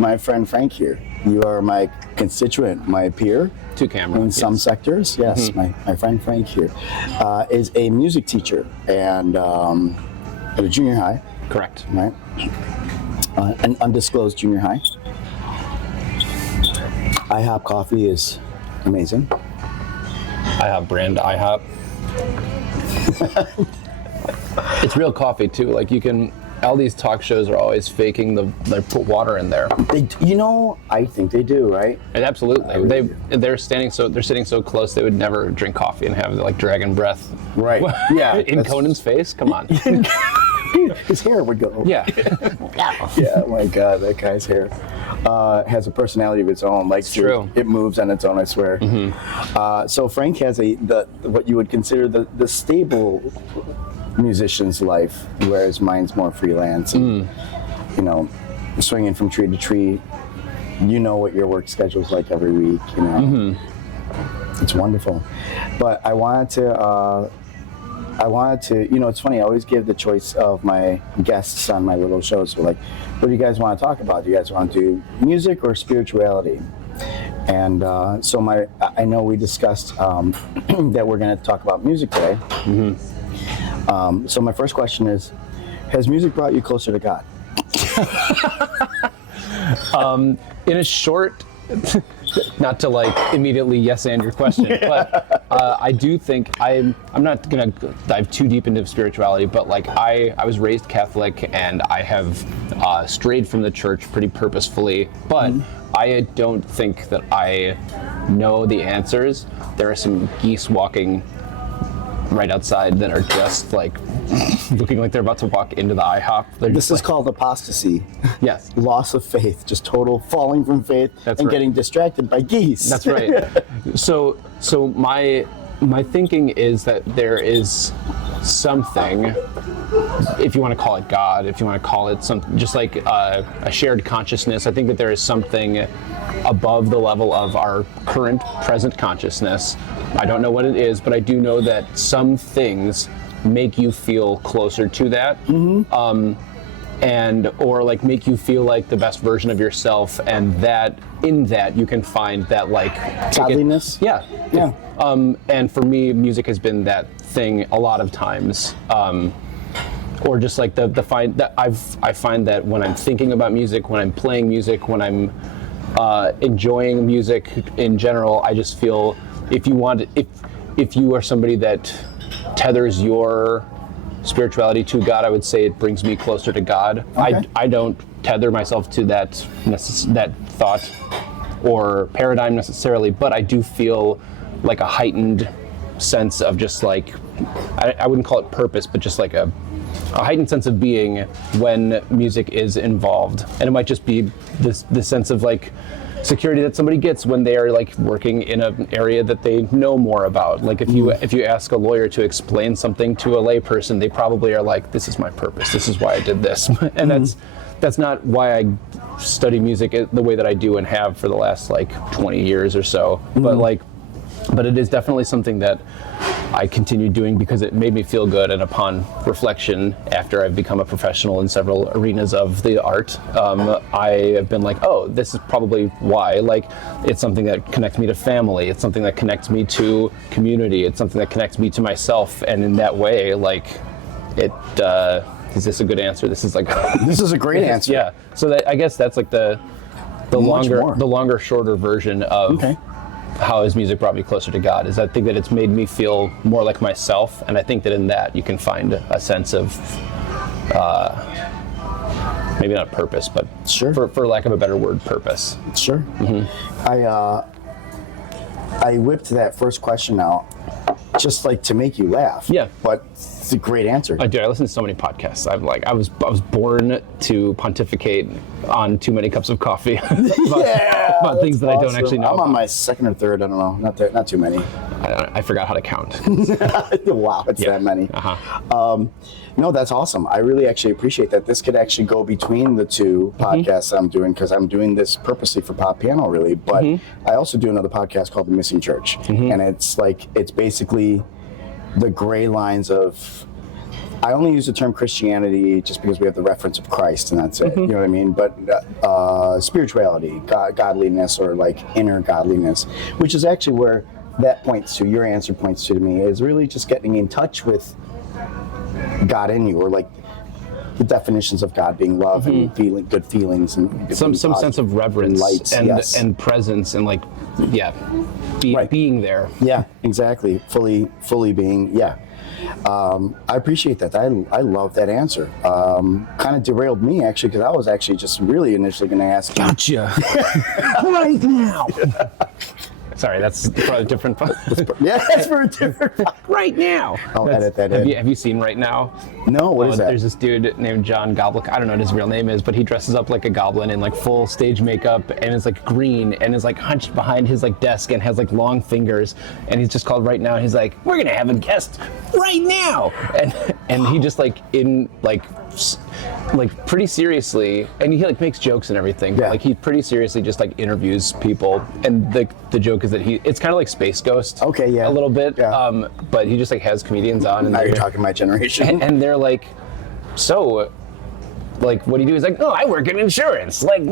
my friend Frank here. You are my constituent, my peer. To camera. In some sectors, yes. My friend Frank here is a music teacher and at a junior high. Correct. Right? An undisclosed junior high. IHOP coffee is amazing. IHOP brand IHOP. It's real coffee too. Like you can, all these talk shows are always faking they put water in there. I think they do, right? And absolutely. They're sitting so close they would never drink coffee and have like dragon breath. Right. Yeah. In Conan's face? Come on. His hair would go. Yeah. Yeah, oh my God, that guy's hair has a personality of its own. Like true. It moves on its own, I swear. So Frank has what you would consider the stable musician's life, whereas mine's more freelance. And, swinging from tree to tree. You know what your work schedule's like every week. It's wonderful. But I wanted to. It's funny, I always give the choice of my guests on my little shows. So like, what do you guys want to talk about? Do you guys want to do music or spirituality? And so I know we discussed that we're going to talk about music today. So my first question is, has music brought you closer to God? In a short, not to like immediately yes and your question, but I do think I'm not gonna dive too deep into spirituality, but like I was raised Catholic and I have strayed from the church pretty purposefully, but I don't think that I know the answers. There are some geese walking right outside that are just like looking like they're about to walk into the IHOP. This is called apostasy. Yes. Loss of faith, just total falling from faith. That's and right. Getting distracted by geese. That's right. So my thinking is that there is something, if you want to call it God, if you want to call it something, just like a shared consciousness. I think that there is something above the level of our current present consciousness. I don't know what it is, but I do know that some things make you feel closer to that, or like make you feel like the best version of yourself, and that in that you can find that like godliness. Yeah. And for me, music has been that thing a lot of times. Or just like I find that when I'm thinking about music, when I'm playing music, when I'm enjoying music in general, I just feel if you are somebody that tethers your spirituality to God, I would say it brings me closer to God. Okay. I don't tether myself to that thought or paradigm necessarily, but I do feel like a heightened sense of just like, I wouldn't call it purpose, but just like a heightened sense of being when music is involved. And it might just be this sense of like security that somebody gets when they are like working in an area that they know more about. Like if you ask a lawyer to explain something to a layperson, they probably are like, this is my purpose, this is why I did this. And that's not why I study music the way that I do and have for the last like 20 years or so. But it is definitely something that I continue doing because it made me feel good, and upon reflection, after I've become a professional in several arenas of the art, I have been like, oh, this is probably why. Like, it's something that connects me to family, it's something that connects me to community, it's something that connects me to myself, and in that way, like, it, is this a good answer? This is like... This is a great answer. Yeah, so I guess that's like the longer, shorter version of... Okay. How has music brought me closer to God is I think that it's made me feel more like myself, and I think that in that you can find a sense of maybe not purpose, but sure, for lack of a better word, purpose. Sure. I whipped that first question out just like to make you laugh. Yeah. But it's a great answer. I listen to so many podcasts. I was born to pontificate on too many cups of coffee about things that I don't actually know. I'm on my second or third. I don't know. Not too many. I forgot how to count. Wow, it's that many. No, that's awesome. I really actually appreciate that. This could actually go between the two podcasts I'm doing, because I'm doing this purposely for PopPiano, really. But I also do another podcast called The Missing Church, and it's basically the gray lines of I only use the term Christianity just because we have the reference of Christ, and that's it. You know what I mean? But spirituality, godliness, or like inner godliness, which is actually where that points to, your answer points to me, is really just getting in touch with God in you, or like the definitions of God being love and feeling good feelings and some sense of reverence and lights, and presence and like being there. Yeah, exactly. Fully being. Yeah. I appreciate that. I love that answer. Kind of derailed me actually, because I was actually just really initially going to ask you. Gotcha. Right now. Sorry, that's probably different. Yeah, that's for a different. Right now. I'll edit that in. Have you seen Right Now? No, what is that? There's this dude named John Goblin. I don't know what his real name is, but he dresses up like a goblin in like full stage makeup and is like green and is like hunched behind his like desk and has like long fingers, and he's just called Right Now. And he's like, we're gonna have a guest right now, and he just like in like pretty seriously, and he like makes jokes and everything. Yeah. Like he pretty seriously just like interviews people, and the joke is that it's kind of like Space Ghost. Okay, yeah. A little bit. Yeah. But he just like has comedians on, and Now you're talking my generation. and they're like, so, like, what do you do? He's like, oh, I work in insurance. Like,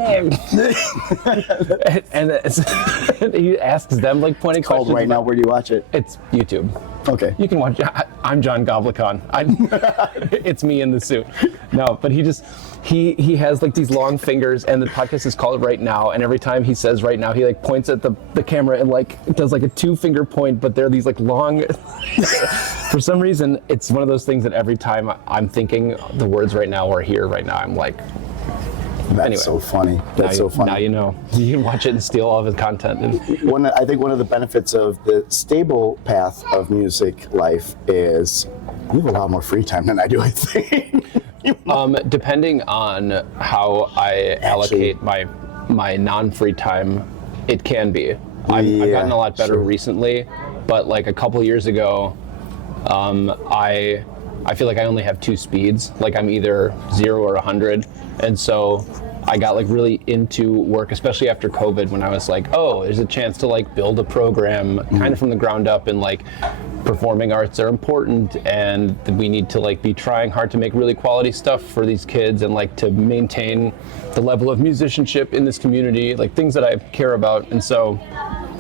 and he asks them like pointing questions. Called Right Now. Where do you watch it? It's YouTube. Okay. You can watch. I'm John Goblicon. It's me in the suit. No, but he has like these long fingers, and the podcast is called Right Now. And every time he says Right Now, he like points at the camera and like does like a 2-finger point. But they're these like long. For some reason, it's one of those things that every time I'm thinking the words Right Now or here Right Now, I'm like. That's anyway, so funny. That's so funny. Now you know. You can watch it and steal all of his content. I think one of the benefits of the stable path of music life is you have a lot more free time than I do, I think. Depending on how I allocate my non-free time, it can be. I've gotten a lot better recently, but like a couple years ago, I feel like I only have 2 speeds. Like I'm either 0 or 100, and so I got like really into work, especially after COVID, when I was like, oh, there's a chance to like build a program kind of from the ground up, and like performing arts are important, and we need to like be trying hard to make really quality stuff for these kids, and like to maintain the level of musicianship in this community, like things that I care about. And so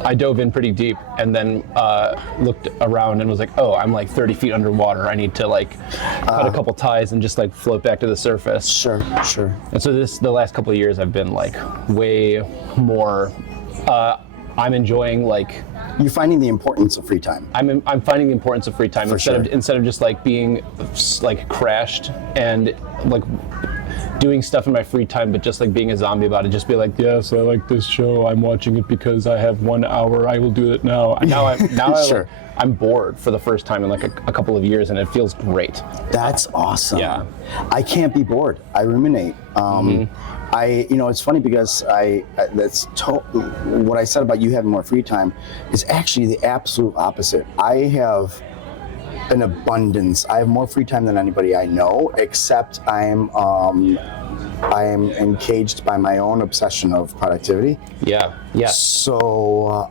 I dove in pretty deep, and then looked around and was like, oh, I'm like 30 feet underwater. I need to like cut a couple ties and just like float back to the surface. Sure. And so the last couple of years I've been like way more, I'm enjoying like. You're finding the importance of free time. I'm finding the importance of free time instead of just like being like crashed and like doing stuff in my free time, but just like being a zombie about it. Just be like, yes, I like this show. I'm watching it because I have 1 hour. I will do it now. Sure. I'm bored for the first time in like a couple of years, and it feels great. That's awesome. Yeah. I can't be bored. I ruminate. It's funny because what I said about you having more free time is actually the absolute opposite. I have an abundance. I have more free time than anybody I know, except I am encaged by my own obsession of productivity. Yeah. So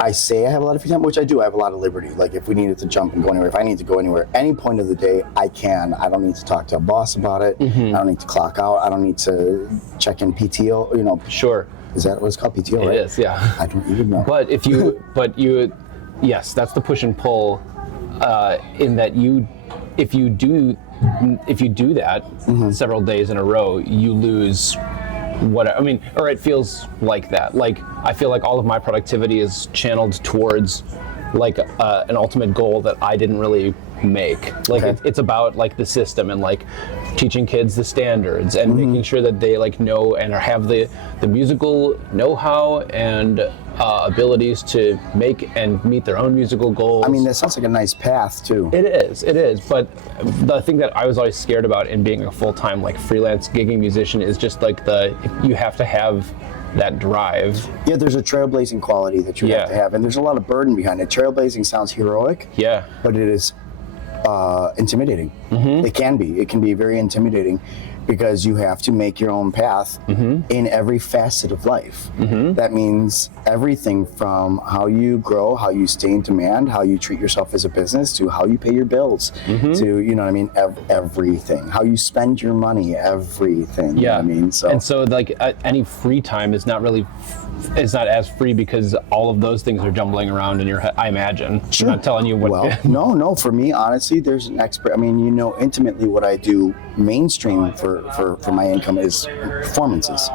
I say I have a lot of free time, which I do. I have a lot of liberty. Like if we needed to jump and go anywhere, if I need to go anywhere, any point of the day, I can. I don't need to talk to a boss about it. I don't need to clock out. I don't need to check in PTO. Sure. Is that what it's called? PTO, right? It is, yeah. I don't even know. But yes, that's the push and pull. In that if you do that several days in a row, you lose or it feels like that. Like I feel like all of my productivity is channeled towards like an ultimate goal that I didn't really make. Like it's about like the system and like teaching kids the standards and making sure that they like know and have the musical know-how and abilities to make and meet their own musical goals. I mean, that sounds like a nice path too. It is. But the thing that I was always scared about in being a full-time like freelance gigging musician is just like you have to have that drive. Yeah, there's a trailblazing quality that you have to have, and there's a lot of burden behind it. Trailblazing sounds heroic, but it is intimidating. It can be very intimidating, because you have to make your own path in every facet of life. That means everything from how you grow, how you stay in demand, how you treat yourself as a business, to how you pay your bills, to, you know what I mean, everything. How you spend your money, everything. You know what I mean? And so like any free time is not really, it's not as free because all of those things are jumbling around in your head, I imagine. Sure. I'm not telling you what. Well, no. For me, honestly, there's an expert. I mean, you know intimately what I do mainstream for my income is performances.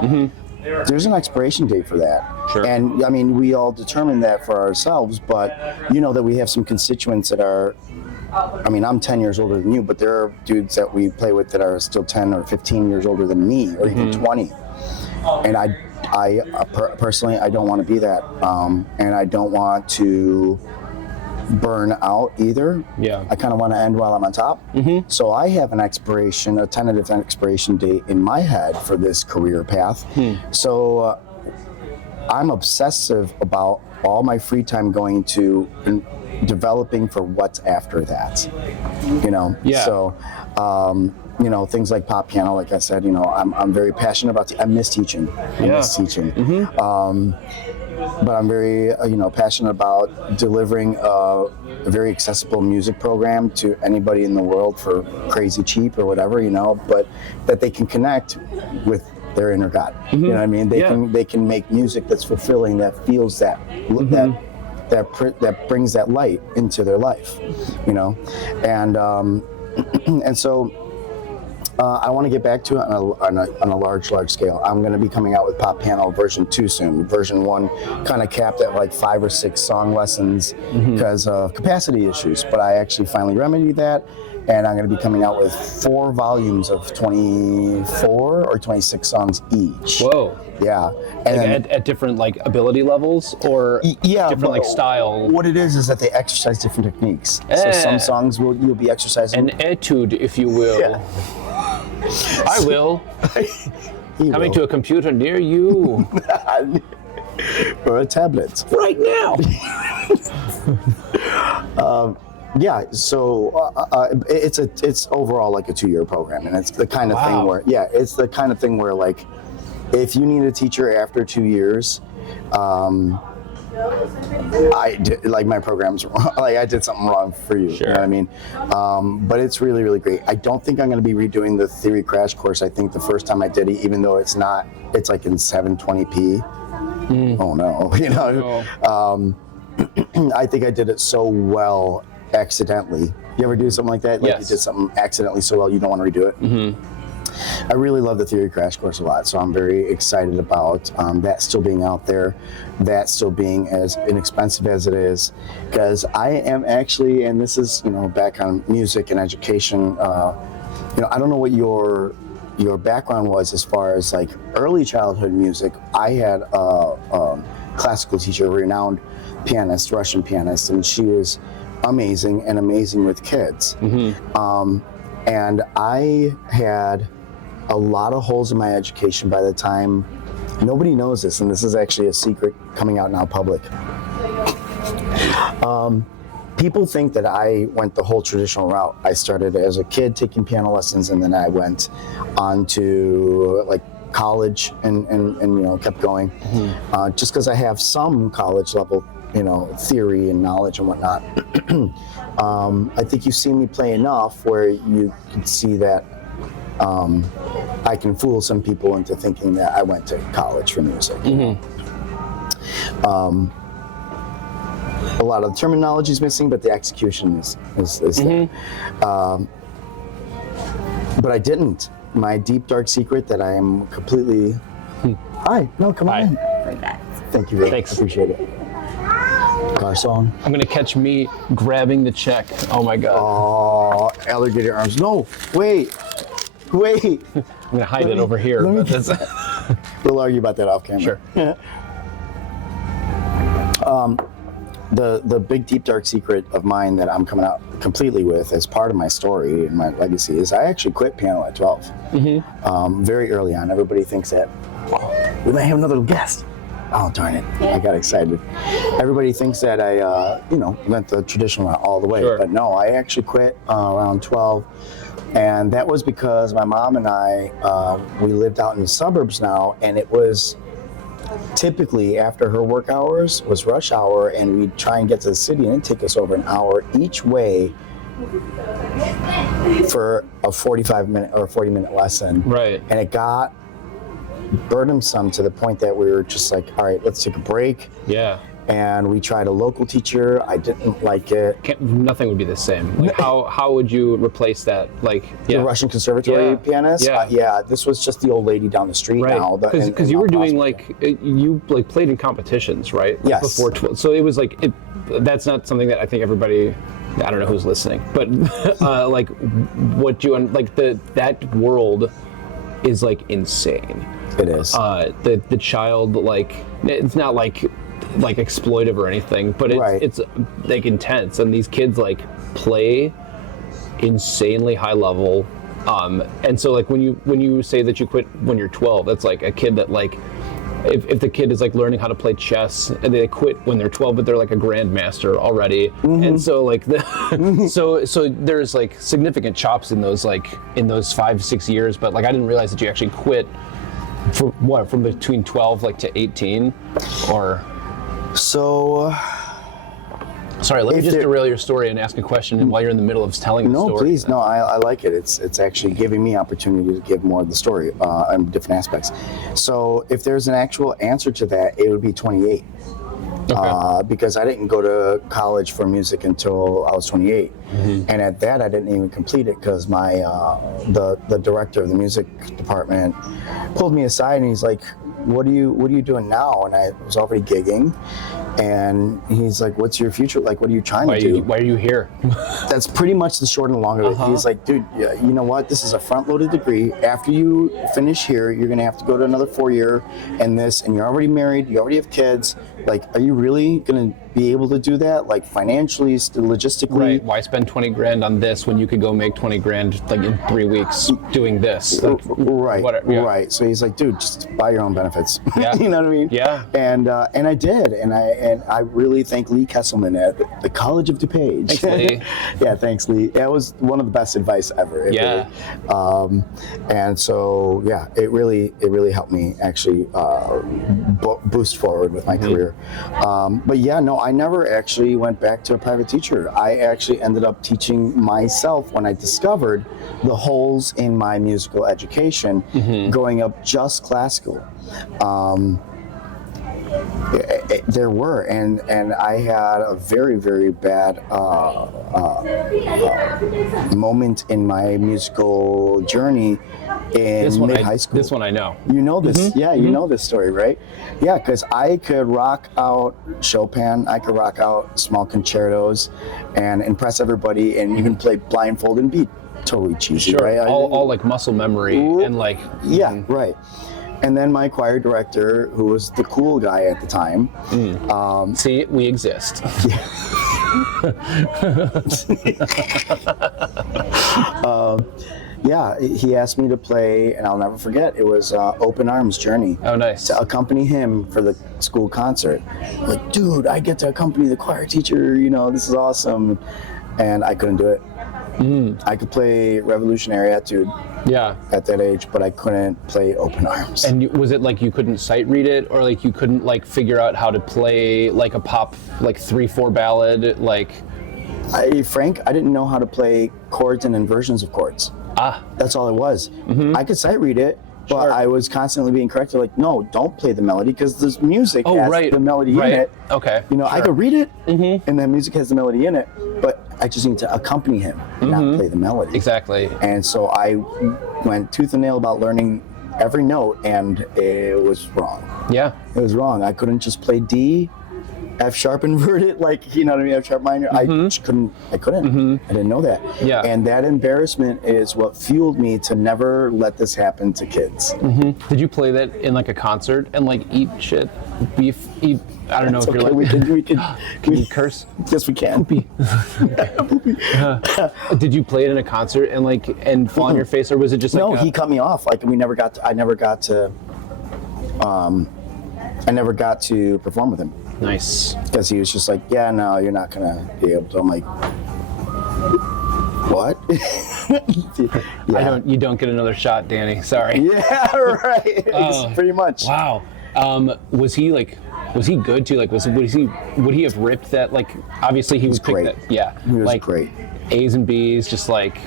There's an expiration date for that. Sure. And I mean, we all determine that for ourselves, but you know that we have some constituents that are, I mean, I'm 10 years older than you, but there are dudes that we play with that are still 10 or 15 years older than me, or even 20. And I personally, I don't want to be that. And I don't want to burn out either. Yeah. I kind of want to end while I'm on top. So I have a tentative expiration date in my head for this career path. So I'm obsessive about all my free time going to developing for what's after that. You know? Yeah. So, you know, things like PopPiano, like I said, you know, I'm very passionate about I miss teaching. I miss teaching. But I'm very, you know, passionate about delivering a very accessible music program to anybody in the world for crazy cheap or whatever, you know, but that they can connect with their inner God. You know what I mean? They can make music that's fulfilling, that feels that brings that light into their life, you know, and so. I want to get back to it on a large scale. I'm going to be coming out with PopPiano version 2 soon. Version 1 kind of capped at like 5 or 6 song lessons because of capacity issues, but I actually finally remedied that, and I'm going to be coming out with 4 volumes of 24 or 26 songs each. Whoa. Yeah. And like at different like ability levels, or different like style. What it is that they exercise different techniques. So some songs you'll be exercising an etude, if you will. Yeah. I will. Coming to a computer near you. Or a tablet. Right now. Yeah, so it's overall like a 2-year program, and it's the kind of thing where it's the kind of thing where like if you need a teacher after 2 years, I did, like my program's wrong. Like I did something wrong for you. Sure. You know what I mean? But it's really, really great. I don't think I'm going to be redoing the theory crash course. I think the first time I did it, even though it's like in 720p. Oh no, you know. I think I did it so well accidentally. You ever do something like that? Like you did something accidentally so well you don't want to redo it? I really love the theory crash course a lot, so I'm very excited about that still being out there, that still being as inexpensive as it is, because I am actually, and this is, you know, back on music and education, you know, I don't know what your background was as far as like early childhood music. I had a classical teacher, a renowned pianist, Russian pianist, and she was amazing with kids. And I had a lot of holes in my education by the time, nobody knows this, and this is actually a secret coming out now public. People think that I went the whole traditional route. I started as a kid taking piano lessons, and then I went on to like college and you know, kept going. Just because I have some college level, you know, theory and knowledge and whatnot. I think you've seen me play enough where you can see that I can fool some people into thinking that I went to college for music. A lot of the terminology is missing, but the execution is there. But I didn't. My deep, dark secret that I am completely... Hi. No, come on in. Thank you, Rick. Thanks. Appreciate it. Garçon. I'm going to catch me grabbing the check. Oh, my God. Oh, alligator arms. No, wait. I'm going to hide it over here. We'll argue about that off camera. Sure. The big, deep, dark secret of mine that I'm coming out completely with as part of my story and my legacy is I actually quit piano at 12. Very early on. Everybody thinks that, we might have another guest. oh darn it, I got excited. Everybody thinks that I, went the traditional route all the way, Sure. but no, I actually quit around 12. And that was because my mom and I, we lived out in the suburbs now, and it was typically after her work hours was rush hour, and we'd try and get to the city, and it'd take us over an hour each way for a 45-minute or 40-minute lesson. Right. And it got burdensome to the point that we were just like, all right, let's take a break. Yeah. And we tried a local teacher. I didn't like it. Nothing would be the same. Like how would you replace that? Like The Russian Conservatory pianist. Yeah. This was just the old lady down the street right. now. Because you were doing you played in competitions, right? Yes. Before 12. So it was like that's not something that I think everybody. I don't know who's listening, but like what you like that world is like insane. It is. The child it's not like exploitive or anything, but it's like intense, and these kids like play insanely high level, and so like when you say that you quit when you're 12, that's like a kid that like if the kid is like learning how to play chess and they quit when they're 12, but they're like a grandmaster already, and so like so there's like significant chops in those 5-6 years, but like I didn't realize that you actually quit from between 12 to 18 or. So, sorry, let me just derail your story and ask a question while you're in the middle of telling the story. No, please, no, I like it. It's actually giving me opportunity to give more of the story on different aspects. So if there's an actual answer to that, it would be 28. Okay. Because I didn't go to college for music until I was 28, and at that I didn't even complete it because my the director of the music department pulled me aside and he's like, what are you doing now? And I was already gigging, and he's like, what's your future like? What are you trying to do? Why are you here? That's pretty much the short and long of it. He's like, dude, you know what? This is a front-loaded degree. After you finish here, you're gonna have to go to another 4-year and you're already married, you already have kids. Like, are you really gonna be able to do that? Like financially, logistically? Right. Why spend 20 grand on this when you could go make 20 grand like in 3 weeks doing this? Like, right. Whatever, yeah. Right. So he's like, dude, just buy your own benefits. Yeah. You know what I mean? Yeah. And I did, and I really thank Lee Kesselman at the College of DuPage. Thanks, Lee. Yeah, thanks, Lee. That was one of the best advice ever. Yeah. Really, and so yeah, it really helped me actually boost forward with my career. But yeah, no, I never actually went back to a private teacher. I actually ended up teaching myself when I discovered the holes in my musical education, growing up just classical. There were, and I had a very, very bad moment in my musical journey in mid-high school. This one I know. You know this, yeah, you know this story, right? Yeah, because I could rock out Chopin, I could rock out small concertos and impress everybody, and even play blindfold and be totally cheesy, Sure. right? All like muscle memory and like. Yeah, right. And then my choir director, who was the cool guy at the time. See, we exist. Yeah, he asked me to play, and I'll never forget, it was Open Arms Journey. Oh, nice. To accompany him for the school concert. Like, dude, I get to accompany the choir teacher, this is awesome. And I couldn't do it. I could play Revolutionary Etude at that age, but I couldn't play Open Arms. And was it like you couldn't sight read it, or like you couldn't like figure out how to play like a pop, like 3/4 ballad, like? Frank, I didn't know how to play chords and inversions of chords. That's all it was. I could sight read it, but I was constantly being corrected, like, no, don't play the melody, because the music has the melody in it. Okay. I could read it, and the music has the melody in it, but I just need to accompany him, not play the melody. Exactly. And so I went tooth and nail about learning every note, and it was wrong. Yeah. It was wrong. I couldn't just play D, F sharp inverted, like, you know what I mean, F sharp minor. I just couldn't. I didn't know that. Yeah. And that embarrassment is what fueled me to never let this happen to kids. Did you play that in like a concert and like eat shit, beef, eat? I don't know if you're like. We can. Can you curse? Yes, we can. Poopy. Did you play it in a concert and fall on your face, or was it just like? No, he cut me off. Like I never got to I never got to perform with him Nice. because he was just like, yeah, no, you're not gonna be able to. I'm like, what? Yeah. You don't get another shot, Danny. Sorry. Yeah, right. Pretty much. Wow. Was he good too? Like, would he have ripped that? Like, obviously he would pick great. that. Yeah. He was like, great. A's and B's, just like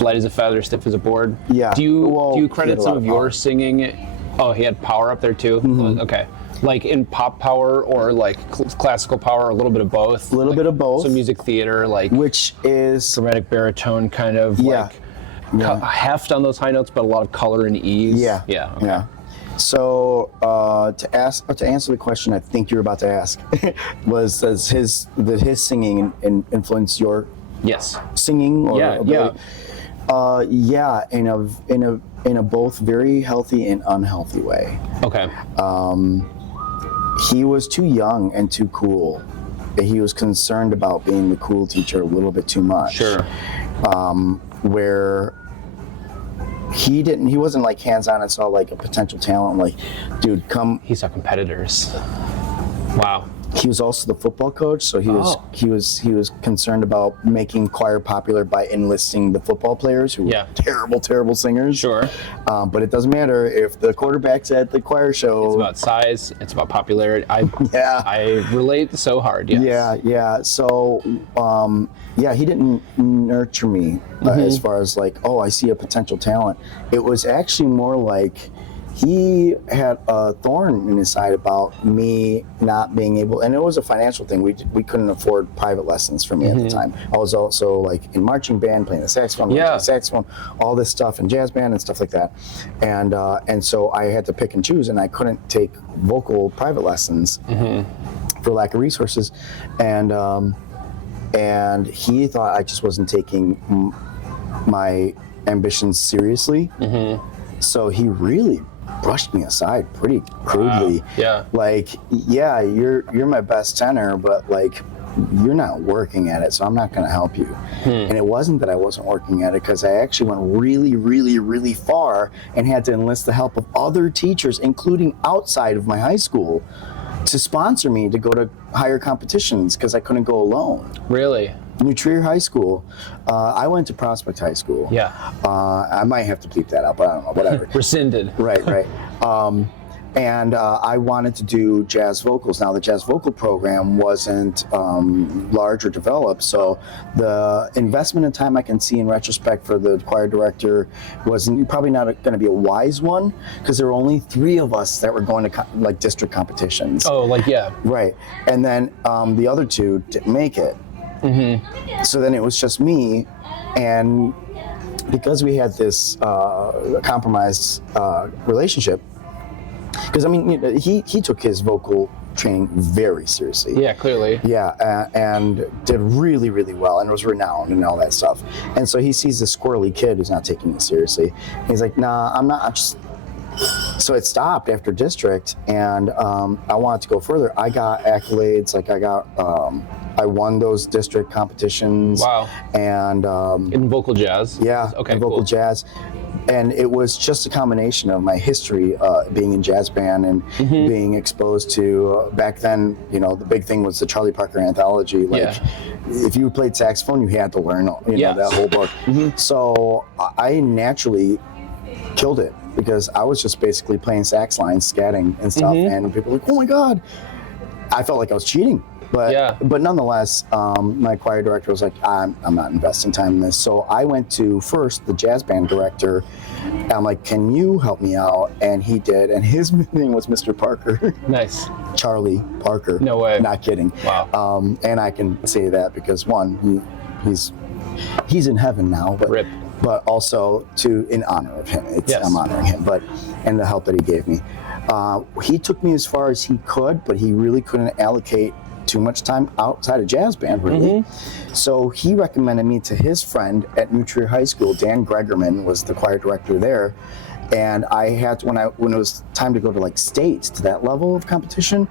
light as a feather, stiff as a board. Yeah. Do you Well, he credit had a some lot of of your power. singing? Oh, he had power up there too. Okay. Like in pop power or like classical power, a little bit of both. A little bit of both. So music theater, like Which is dramatic baritone, kind of Yeah. like heft on those high notes, but a lot of color and ease. Yeah. Yeah. Okay. Yeah. So to answer the question I think you're about to ask does his singing influence your Yes. singing or Yeah. ability? Yeah, in a both very healthy and unhealthy way. Okay. He was too young and too cool. He was concerned about being the cool teacher a little bit too much. Sure. Where he wasn't like hands-on and saw like a potential talent, like, dude, come. He saw competitors. Wow. He was also the football coach, so he was concerned about making choir popular by enlisting the football players who were terrible singers. Sure. But it doesn't matter if the quarterback's at the choir show. It's about size. It's about popularity. Yeah. I relate so hard. Yes. Yeah. So, he didn't nurture me as far as like, oh, I see a potential talent. It was actually more like he had a thorn in his side about me not being able, and it was a financial thing. We couldn't afford private lessons for me at the time. I was also like in marching band, playing the saxophone, all this stuff, and jazz band and stuff like that. And so I had to pick and choose, and I couldn't take vocal private lessons for lack of resources. And he thought I just wasn't taking my ambitions seriously. So he really brushed me aside pretty crudely. Wow. Yeah. Like, yeah, you're my best tenor, but like, you're not working at it, so I'm not going to help you. And it wasn't that I wasn't working at it, because I actually went really, really, really far and had to enlist the help of other teachers, including outside of my high school, to sponsor me to go to higher competitions because I couldn't go alone. Really? New Trier High School. I went to Prospect High School. Yeah. I might have to bleep that out, but I don't know, whatever. Rescinded. Right. And I wanted to do jazz vocals. Now, the jazz vocal program wasn't large or developed, so the investment in time I can see in retrospect for the choir director was probably not going to be a wise one, because there were only 3 of us that were going to like district competitions. Oh, like, yeah. Right. And then the other 2 didn't make it. So then it was just me, and because we had this compromised relationship, because I mean, he took his vocal training very seriously. Yeah, clearly. Yeah, and did really, really well, and was renowned and all that stuff. And so he sees this squirrely kid who's not taking it seriously. He's like, nah, I'm not. I'm just. So it stopped after district, and I wanted to go further. I got accolades, like I won those district competitions. Wow. And In vocal jazz? yeah, Okay, in vocal cool. jazz. And it was just a combination of my history, being in jazz band and being exposed to, back then, you know, the big thing was the Charlie Parker anthology. Like, if you played saxophone, you had to learn, you know, that whole book. So I naturally killed it, because I was just basically playing sax lines, scatting and stuff, and people were like, oh my God. I felt like I was cheating. But nonetheless, my choir director was like, I'm not investing time in this. So I went to first the jazz band director. And I'm like, can you help me out? And he did. And his name was Mr. Parker. Nice. Charlie Parker. No way. Not kidding. Wow. And I can say that because, one, he's in heaven now. But, Rip. But also in honor of him. Yes. I'm honoring him. And the help that he gave me. He took me as far as he could, but he really couldn't allocate too much time outside of jazz band, really. So he recommended me to his friend at New Trier High School. Dan Gregerman was the choir director there, and I had to, when it was time to go to like states, to that level of competition,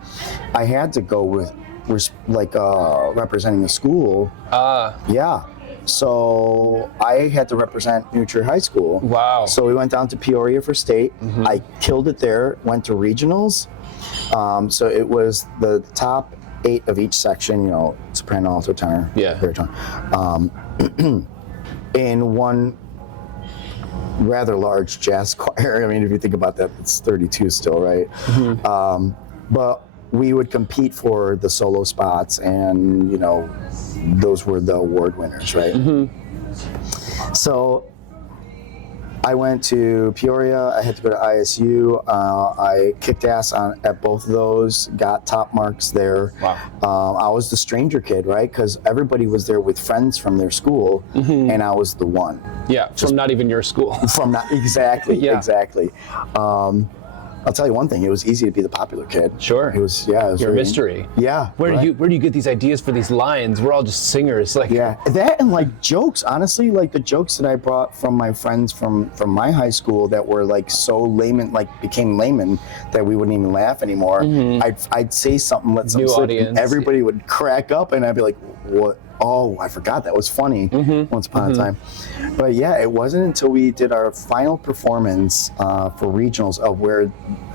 I had to go with like representing the school. Yeah. So I had to represent New Trier High School. Wow. So we went down to Peoria for state. I killed it there, went to regionals. So it was the top 8 of each section, you know, soprano, alto, tenor, baritone. In one rather large jazz choir. I mean, if you think about that, it's 32 still, right? But we would compete for the solo spots, and, you know, those were the award winners, right? So I went to Peoria. I had to go to ISU. I kicked ass at both of those, got top marks there. Wow. I was the stranger kid, right? Because everybody was there with friends from their school, and I was the one. Yeah, from not even your school. From not exactly. I'll tell you one thing. It was easy to be the popular kid. Sure. It was, yeah. It was Your very, mystery. Yeah. Where do you get these ideas for these lines? We're all just singers. Like. Yeah, that and like jokes. Honestly, like the jokes that I brought from my friends from my high school that were like so layman, like became layman that we wouldn't even laugh anymore. I'd say something, let something slip, and everybody would crack up, and I'd be like, "What? Oh, I forgot that was funny." Once upon a time. But yeah, it wasn't until we did our final performance for regionals of where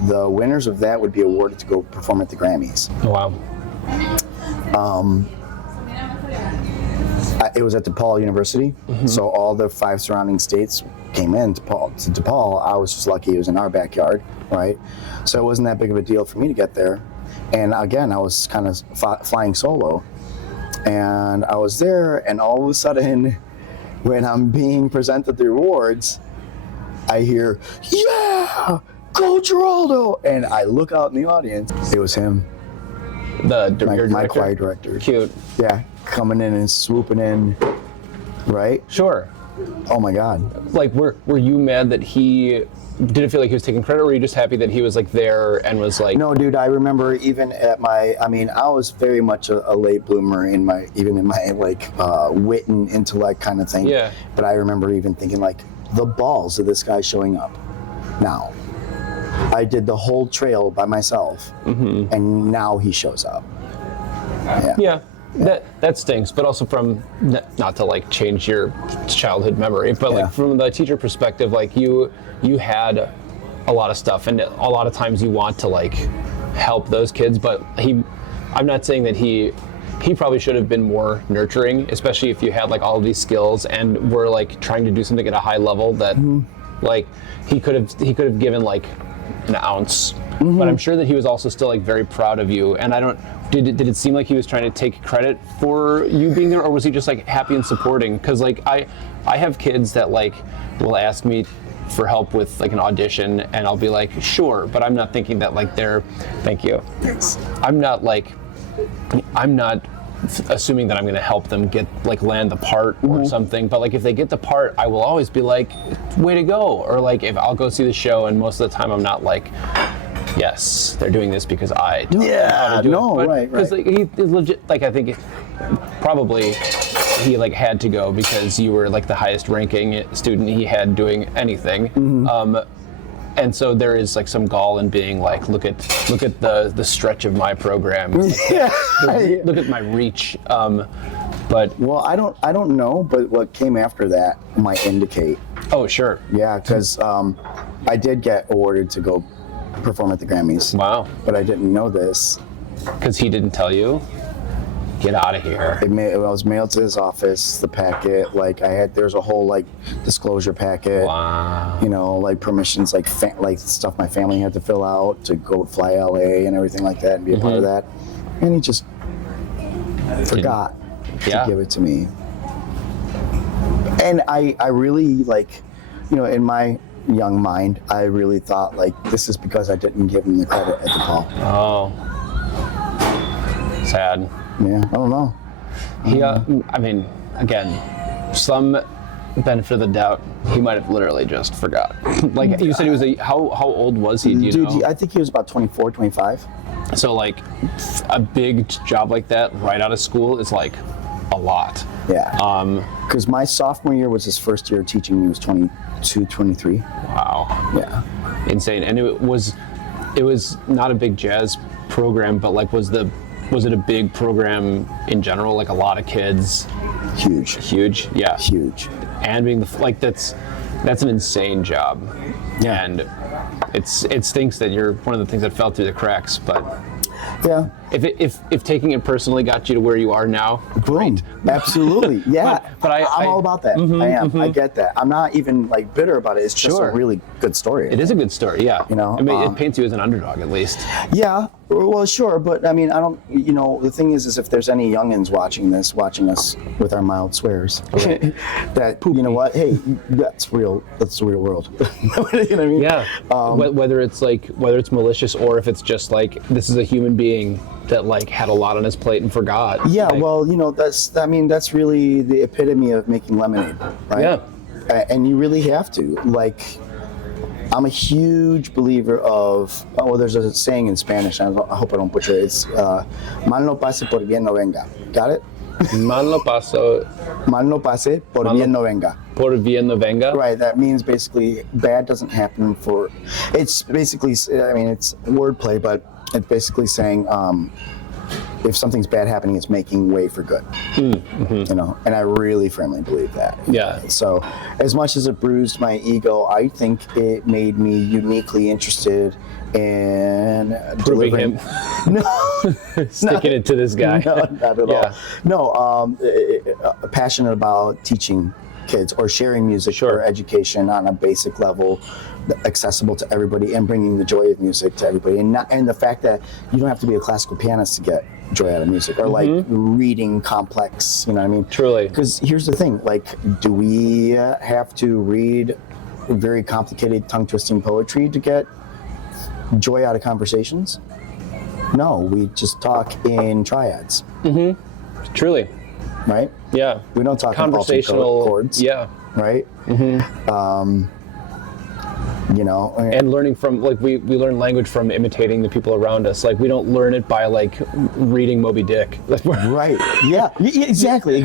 the winners of that would be awarded to go perform at the Grammys. Oh, wow. It was at DePaul University, so all the 5 surrounding states came in to DePaul. I was just lucky it was in our backyard, right? So it wasn't that big of a deal for me to get there. And again, I was kind of flying solo. And I was there, and all of a sudden, when I'm being presented the awards, I hear, "Yeah, go Geraldo!" And I look out in the audience. It was him. My choir director. Cute. Yeah, coming in and swooping in, right? Sure. Oh my God. Like, were you mad that he didn't feel like he was taking credit, or were you just happy that he was like there and was like? No, dude. I remember even at I was very much a late bloomer in my like wit and intellect kind of thing. Yeah. But I remember even thinking like, the balls of this guy showing up now. I did the whole trail by myself, and now he shows up. Yeah. That stinks, but also from, not to like change your childhood memory, but like from the teacher perspective, like you had a lot of stuff, and a lot of times you want to like help those kids, but I'm not saying that he probably should have been more nurturing, especially if you had like all of these skills and were like trying to do something at a high level that like he could have given like an ounce. But I'm sure that he was also still like very proud of you, and did it seem like he was trying to take credit for you being there, or was he just like happy and supporting? Because like I have kids that like will ask me for help with like an audition, and I'll be like, sure, but I'm not thinking that like thank you. Thanks. I'm not assuming that I'm going to help them land the part or something, but like if they get the part, I will always be like, way to go, or like if I'll go see the show, and most of the time I'm not like, yes, they're doing this because I don't know how to do it. Right. Because like, he is legit. Like I think probably he like had to go because you were like the highest ranking student he had doing anything. And so there is like some gall in being like, look at the stretch of my program. Look at my reach. But well, I don't know, but what came after that might indicate. Oh, sure. Yeah, because I did get awarded to go perform at the Grammys. Wow. But I didn't know this. Because he didn't tell you? Get out of here. I was mailed to his office, the packet, like there's a whole like disclosure packet. Wow. You know, like permissions, like stuff my family had to fill out to go fly LA and everything like that and be a part of that. And he just forgot to give it to me. And I really like, you know, in my young mind, I really thought like this is because I didn't give him the credit at the call. Oh. Sad. Yeah, I don't know. I mean, again, some benefit of the doubt, he might have literally just forgot. Like you said, he was how old was he? Do you know? I think he was about 24, 25. So like a big job like that right out of school is like a lot. Yeah. Because my sophomore year was his first year teaching. He was 22, 23. Wow. Yeah. Insane. And it was not a big jazz program, but like was it a big program in general, like a lot of kids? Huge. Yeah. Huge. And being like that's an insane job. Yeah. And it stinks that you're one of the things that fell through the cracks, but Yeah. if taking it personally got you to where you are now, Boom. Absolutely. Yeah. But I'm all about that. I am. I get that. I'm not even like bitter about it. It's just Sure. a really good story. it is a good story, yeah. You know, I mean, it paints you as an underdog at least. Yeah, well, sure, but I mean, I don't. You know, the thing is if there's any youngins watching us with our mild swears, that you know what? Hey, that's real. That's the real world. You know what I mean? Yeah. Whether it's malicious or if it's just like this is a human being that like had a lot on his plate and forgot. Yeah. Like, Well, you know, that's really the epitome of making lemonade, right? Yeah. And you really have to like. I'm a huge believer of, there's a saying in Spanish, I hope I don't butcher it. It's, mal no pase por bien no venga. Got it? Mal no paso Mal no pase por bien no venga. por bien no venga. Right, that means basically bad doesn't happen for, it's basically, I mean, it's wordplay, but it's basically saying, if something's bad happening, it's making way for good. Mm-hmm. You know, and I really firmly believe that. Yeah. So, as much as it bruised my ego, I think it made me uniquely interested in Proving delivering. him. No, Sticking it to this guy. no, not at Yeah. all. No, passionate about teaching kids or sharing music Sure. or education on a basic level, accessible to everybody, and bringing the joy of music to everybody, and the fact that you don't have to be a classical pianist to get joy out of music, or like reading complex, you know what I mean? Truly. Because here's the thing, like, do we have to read very complicated tongue-twisting poetry to get joy out of conversations? No, we just talk in triads, Truly. right? Yeah. We don't talk in Conversational chords, Yeah. right? You know, And learning from like we learn language from imitating the people around us. Like we don't learn it by like reading Moby Dick. right? Yeah, exactly.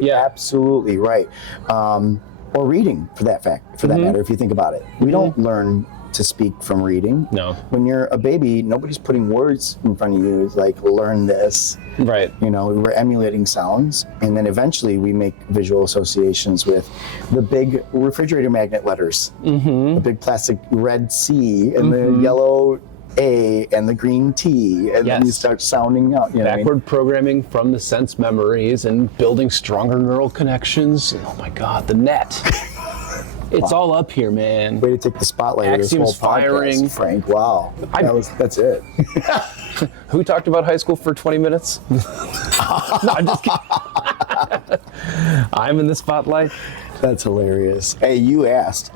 Yeah. Absolutely right. Or reading, for that matter. If you think about it, we don't learn to speak from reading. No. When you're a baby, nobody's putting words in front of you. It's like, learn this. Right. You know, we're emulating sounds, and then eventually we make visual associations with the big refrigerator magnet letters, the big plastic red C, and the yellow A, and the green T, and then you Yes. start sounding out. You know what I mean? Backward programming from the sense memories and building stronger neural connections. Oh my God, the net. It's all up here, man. Way to take the spotlight of this whole Axioms firing. podcast, Frank. Wow, that's it. Who talked about high school for 20 minutes? No, I'm just kidding. I'm in the spotlight. That's hilarious. Hey, you asked.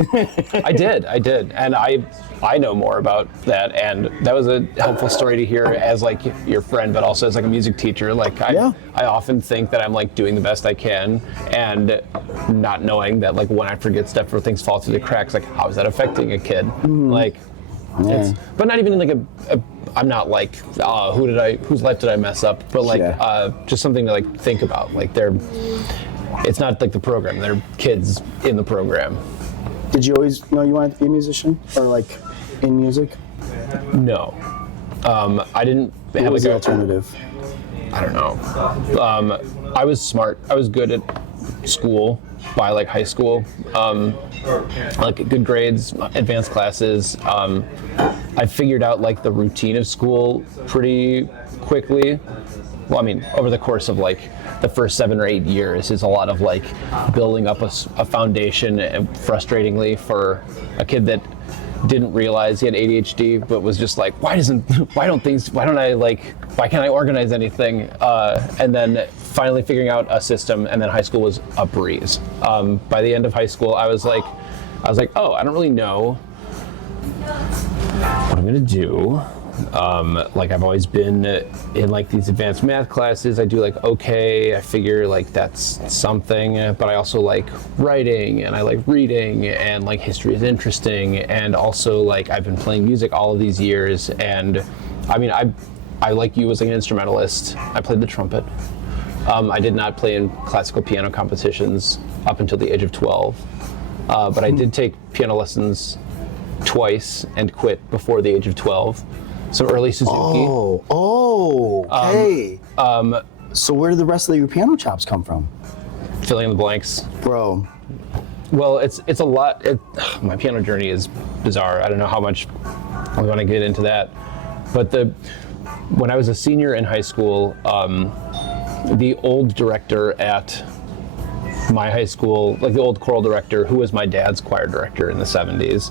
I did, and I know more about that, and that was a helpful story to hear as like your friend, but also as like a music teacher. Like I often think that I'm like doing the best I can, and not knowing that like when I forget stuff or things fall through the cracks, like how is that affecting a kid? Like, it's, but not even in like a I'm not like whose life did I mess up, but like just something to like think about. Like it's not like the program; they're kids in the program. Did you always know you wanted to be a musician, or like in music? No, I didn't What have was like the alternative? I don't know. I was smart. I was good at school by like high school. Like good grades, advanced classes. I figured out like the routine of school pretty quickly. Well, I mean, over the course of like the first 7 or 8 years is a lot of like building up a foundation, frustratingly for a kid that didn't realize he had ADHD, but was just like, why can't I organize anything? And then finally figuring out a system, and then high school was a breeze. By the end of high school, I was like, oh, I don't really know what I'm gonna do. Like I've always been in like these advanced math classes. I do like okay. I figure like that's something, but I also like writing and I like reading, and like history is interesting, and also like I've been playing music all of these years, and I mean I like you as like an instrumentalist. I played the trumpet. I did not play in classical piano competitions up until the age of 12, but I did take piano lessons twice and quit before the age of 12. So early Suzuki. Oh, okay. So where did the rest of your piano chops come from? filling in the blanks. Bro. Well, it's a lot. My piano journey is bizarre. I don't know how much I want to get into that. But when I was a senior in high school, the old director at my high school, like the old choral director, who was my dad's choir director in the 70s,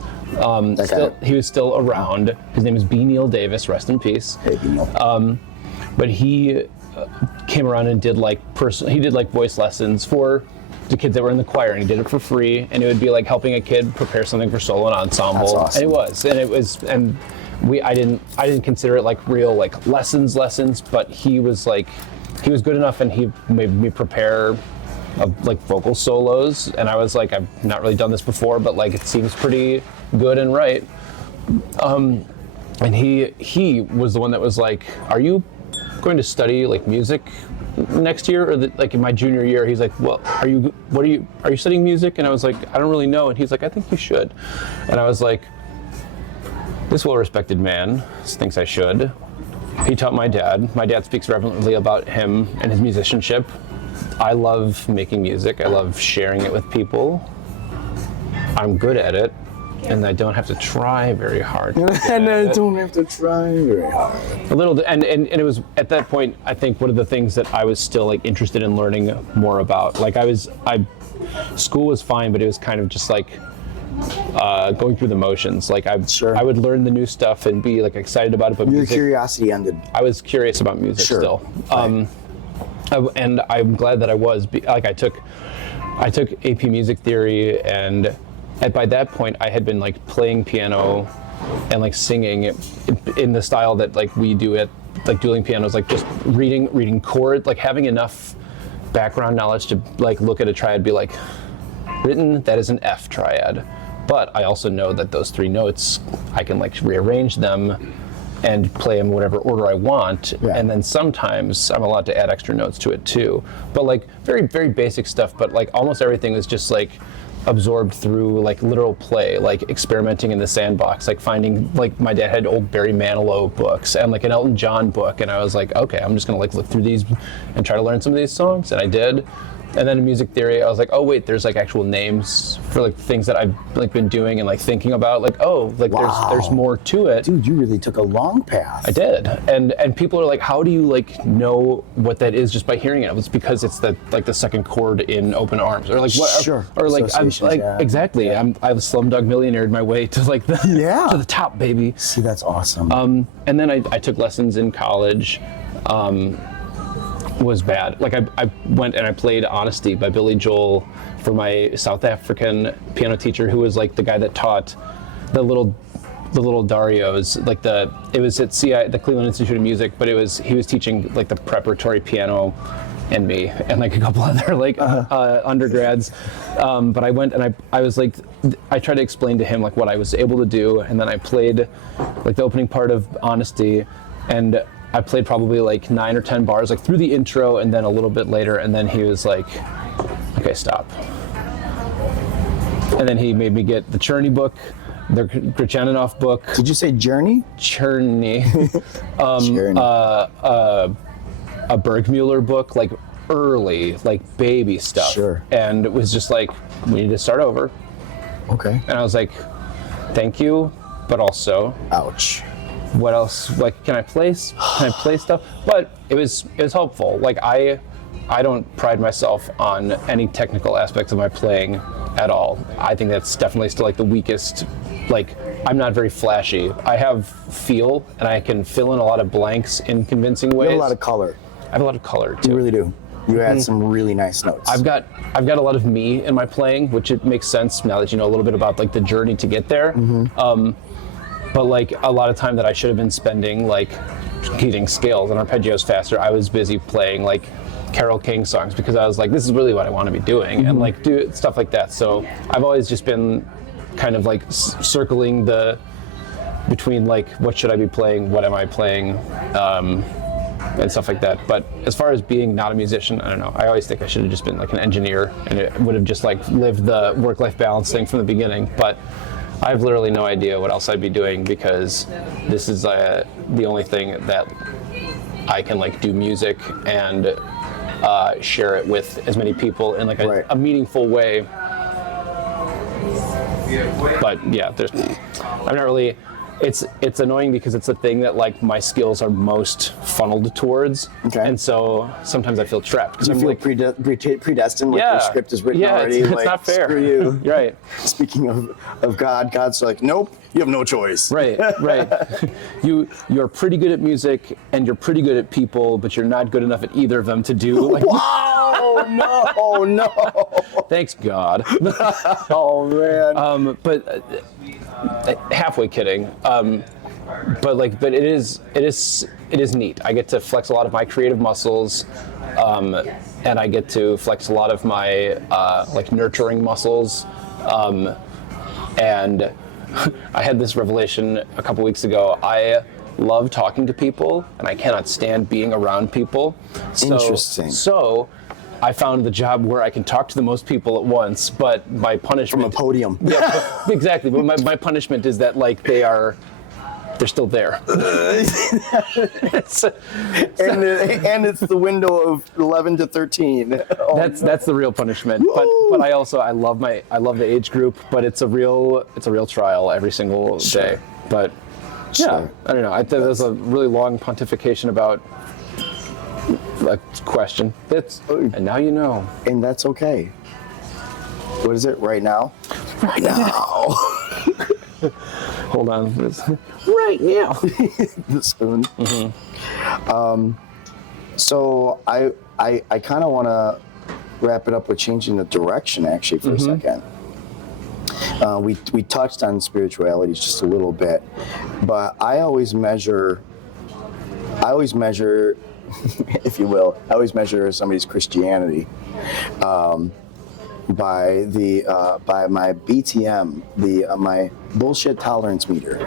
he was still around. His name is B. Neil Davis, rest in peace. Hey, B. Neil. But he came around and did like voice lessons for the kids that were in the choir, and he did it for free, and it would be like helping a kid prepare something for solo and ensemble. That's awesome. And it was, I didn't consider it like real like lessons, but he was good enough, and he made me prepare like vocal solos, and I was like, I've not really done this before, but like it seems pretty good and right. And he was the one that was like, are you going to study like music next year, or like in my junior year? He's like, well, are you studying music? And I was like, I don't really know. And he's like, I think you should. And I was like, this well-respected man thinks I should. He taught my dad. My dad speaks reverently about him and his musicianship. I love making music. I love sharing it with people. I'm good at it, and I don't have to try very hard. And I don't have to try very hard. A little, and it was at that point, I think, one of the things that I was still like interested in learning more about. Like school was fine, but it was kind of just like going through the motions. Like I would learn the new stuff and be like excited about it, but Your curiosity ended. I was curious about music still. Right. And I'm glad that I was. Like I took AP Music Theory, and by that point I had been like playing piano and like singing in the style that like we do at like dueling pianos, like just reading chords, like having enough background knowledge to like look at a triad, be like, written, that is an F triad. But I also know that those three notes, I can like rearrange them and play them whatever order I want. Yeah. And then sometimes I'm allowed to add extra notes to it too. But like very, very basic stuff, but like almost everything was just like absorbed through like literal play, like experimenting in the sandbox, like finding, like my dad had old Barry Manilow books and like an Elton John book, and I was like, okay, I'm just gonna like look through these and try to learn some of these songs, and I did. And then in music theory, I was like, oh wait, there's like actual names for like things that I've like been doing and like thinking about, like, oh, like there's more to it. Dude, you really took a long path. I did. And people are like, how do you like know what that is just by hearing it? It's because it's the second chord in Open Arms, or like what? Sure. Or like I'm like yeah. exactly. Yeah. I've Slumdog Millionaired my way to like the to the top, baby. See, that's awesome. And then I took lessons in college. Was bad. Like I went and I played Honesty by Billy Joel for my South African piano teacher, who was like the guy that taught the little Darios. Like it was at CI, the Cleveland Institute of Music, but he was teaching like the preparatory piano and me and like a couple other like undergrads. But I went and I was like, I tried to explain to him like what I was able to do, and then I played like the opening part of Honesty, and I played probably like 9 or 10 bars, like through the intro and then a little bit later, and then he was like, okay, stop. And then he made me get the Czerny book, the Grichaninoff book. Did you say Journey? Czerny. Journey. A Bergmuller book, like early, like baby stuff. Sure. And it was just like, we need to start over. Okay. And I was like, thank you, but also, Ouch. what else? Like, can I play stuff? But it was helpful. Like I don't pride myself on any technical aspects of my playing at all. I think that's definitely still like the weakest. Like I'm not very flashy. I have feel, and I can fill in a lot of blanks in convincing ways. You have a lot of color. I have a lot of color too. You really do. You had some really nice notes. I've got a lot of me in my playing, which it makes sense now that you know a little bit about like the journey to get there. But like a lot of time that I should have been spending like getting scales and arpeggios faster, I was busy playing like Carole King songs because I was like, this is really what I want to be doing, and like do stuff like that. So I've always just been kind of like circling between like what should I be playing, what am I playing, and stuff like that. But as far as being not a musician, I don't know. I always think I should have just been like an engineer, and it would have just like lived the work-life balance thing from the beginning. But I have literally no idea what else I'd be doing, because this is the only thing that I can like do music and share it with as many people in like Right. a meaningful way. But yeah, I'm not really. It's annoying because it's a thing that like my skills are most funneled towards, Okay. and so sometimes I feel trapped because You I'm feel like, predestined, like your script is written already. It's like, not fair. Screw you. Right. Speaking of God, God's like, nope, you have no choice. Right, right. You're pretty good at music and you're pretty good at people, but you're not good enough at either of them to do. Like, Wow, no. thanks God. Oh man. But halfway kidding. But it is neat. I get to flex a lot of my creative muscles, and I get to flex a lot of my like nurturing muscles, and I had this revelation a couple weeks ago. I love talking to people, and I cannot stand being around people. Interesting. So I found the job where I can talk to the most people at once, but my punishment... From a podium. Yeah, exactly. But my punishment is that like they're still there. And it's the window of 11 to 13. Oh, That's the real punishment. But I love the age group, but it's a real trial every single day. But yeah, Sure. I don't know. I think there's a really long pontification about a question. And now you know. and that's okay. What is it? Right now? Right now. Hold on. Right now. The spoon. Mm-hmm. So I kind of want to wrap it up with changing the direction actually for a second. We touched on spirituality just a little bit, but I always measure, if you will, somebody's Christianity by my BTM, my bullshit tolerance meter.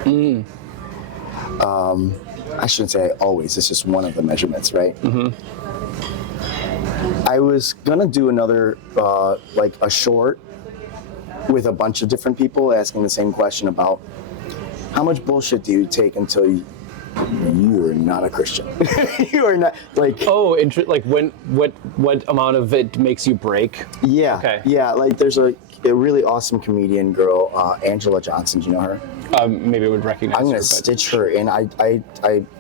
I shouldn't say always. It's just one of the measurements, right? I was gonna do another like a short with a bunch of different people asking the same question about how much bullshit do you take until you are not a Christian. You are not like like what amount of it makes you break? yeah Okay. yeah, like there's a really awesome comedian girl, Angela Johnson. Do you know her? Maybe I would recognize I'm her. gonna but- stitch her in. I